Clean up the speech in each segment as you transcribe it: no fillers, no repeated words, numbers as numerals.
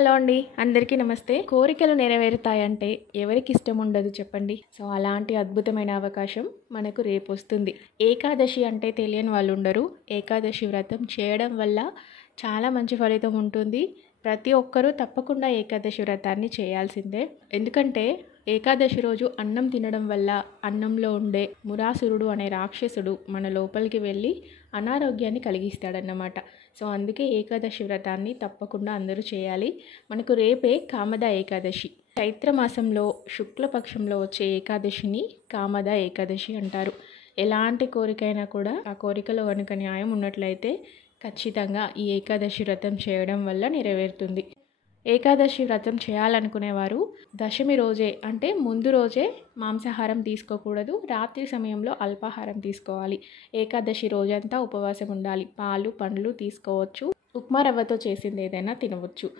Hello అండి, అందరికీ నమస్తే. కోరికలు నెరవేరుతాయంటే ఎవరికి ఇష్టం ఉండదు చెప్పండి. సో అలాంటి అద్భుతమైన అవకాశం మనకు రేపు వస్తుంది. ఏకాదశి అంటే తెలియని వాళ్ళు ఉండరు. ఏకాదశి వ్రతం చేయడం వల్ల చాలా మంచి ఫలితం ఉంటుంది. ప్రతి ఒక్కరూ తప్పకుండా ఏకాదశి వ్రతాన్ని చేయాల్సిందే. ఎందుకంటే ఏకాదశి రోజు అన్నం తినడం వల్ల అన్నంలో ఉండే మురాసురుడు అనే రాక్షసుడు మన లోపలికి వెళ్ళి అనారోగ్యాన్ని కలిగిస్తాడన్నమాట. సో అందుకే ఏకాదశి వ్రతాన్ని తప్పకుండా అందరూ చేయాలి. మనకు రేపే కామద ఏకాదశి. చైత్ర మాసంలో శుక్లపక్షంలో వచ్చే ఏకాదశిని కామద ఏకాదశి అంటారు. ఎలాంటి కోరికైనా కూడా ఆ కోరికలో కనుక న్యాయం ఉన్నట్లయితే ఖచ్చితంగా ఈ ఏకాదశి వ్రతం చేయడం వల్ల నెరవేరుతుంది. ఏకాదశి వ్రతం చేయాలనుకునేవారు దశమి రోజే అంటే ముందు రోజే మాంసాహారం తీసుకోకూడదు. రాత్రి సమయంలో అల్పాహారం తీసుకోవాలి. ఏకాదశి రోజంతా ఉపవాసం ఉండాలి. పాలు పండ్లు తీసుకోవచ్చు. ఉప్మా రవ్వతో చేసింది ఏదైనా తినవచ్చు.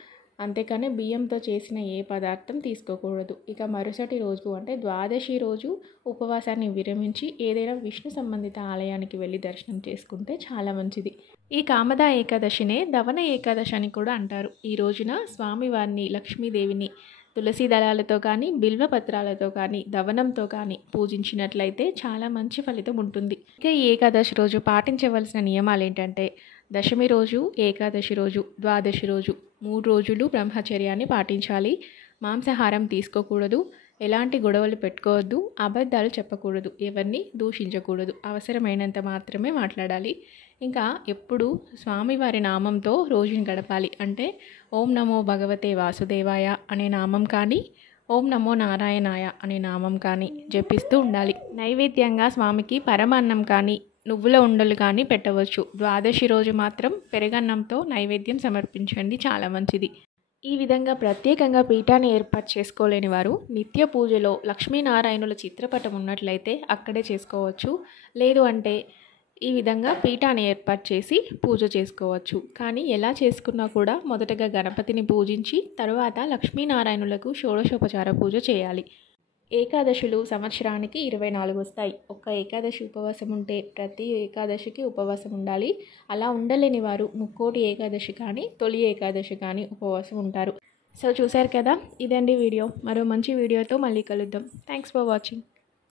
అంతేకాని బియ్యంతో చేసిన ఏ పదార్థం తీసుకోకూడదు. ఇక మరుసటి రోజు అంటే ద్వాదశి రోజు ఉపవాసాన్ని విరమించి ఏదైనా విష్ణు సంబంధిత ఆలయానికి వెళ్ళి దర్శనం చేసుకుంటే చాలా మంచిది. ఈ కామద ఏకాదశినే దవన ఏకాదశి అని కూడా అంటారు. ఈ రోజున స్వామివారిని లక్ష్మీదేవిని తులసి దళాలతో కానీ బిల్వపత్రాలతో కానీ దవనంతో కానీ పూజించినట్లయితే చాలా మంచి ఫలితం ఉంటుంది. ఇక ఈ ఏకాదశి రోజు పాటించవలసిన నియమాలు ఏంటంటే దశమి రోజు, ఏకాదశి రోజు, ద్వాదశి రోజు 3 రోజులు బ్రహ్మచర్యాన్ని పాటించాలి. మాంసాహారం తీసుకోకూడదు. ఎలాంటి గొడవలు పెట్టుకోవద్దు. అబద్ధాలు చెప్పకూడదు. ఎవరిని దూషించకూడదు. అవసరమైనంత మాత్రమే మాట్లాడాలి. ఇంకా ఎప్పుడు స్వామివారి నామంతో రోజుని గడపాలి. అంటే ఓం నమో భగవతే వాసుదేవాయ అనే నామం కానీ ఓం నమో నారాయణాయ అనే నామం కానీ జపిస్తూ ఉండాలి. నైవేద్యంగా స్వామికి పరమాన్నం కానీ నువ్వుల ఉండలు కానీ పెట్టవచ్చు. ద్వాదశి రోజు మాత్రం పెరుగన్నంతో నైవేద్యం సమర్పించండి, చాలా మంచిది. ఈ విధంగా ప్రత్యేకంగా పీఠాన్ని ఏర్పాటు చేసుకోలేని వారు నిత్య పూజలో లక్ష్మీనారాయణుల చిత్రపటం ఉన్నట్లయితే అక్కడే చేసుకోవచ్చు. లేదు అంటే ఈ విధంగా పీఠాన్ని ఏర్పాటు చేసి పూజ చేసుకోవచ్చు. కానీ ఎలా చేసుకున్నా కూడా మొదటగా గణపతిని పూజించి తర్వాత లక్ష్మీనారాయణులకు షోడశోపచార పూజ చేయాలి. ఏకాదశులు సంవత్సరానికి 24 వస్తాయి. ఒక్క ఏకాదశి ఉపవాసం ఉంటే ప్రతి ఏకాదశికి ఉపవాసం ఉండాలి. అలా ఉండలేని వారు ముక్కోటి ఏకాదశి కానీ తొలి ఏకాదశి కానీ ఉపవాసం ఉంటారు. సో చూశారు కదా, ఇదండి వీడియో. మరో మంచి వీడియోతో మళ్ళీ కలుద్దాం. Thanks for watching.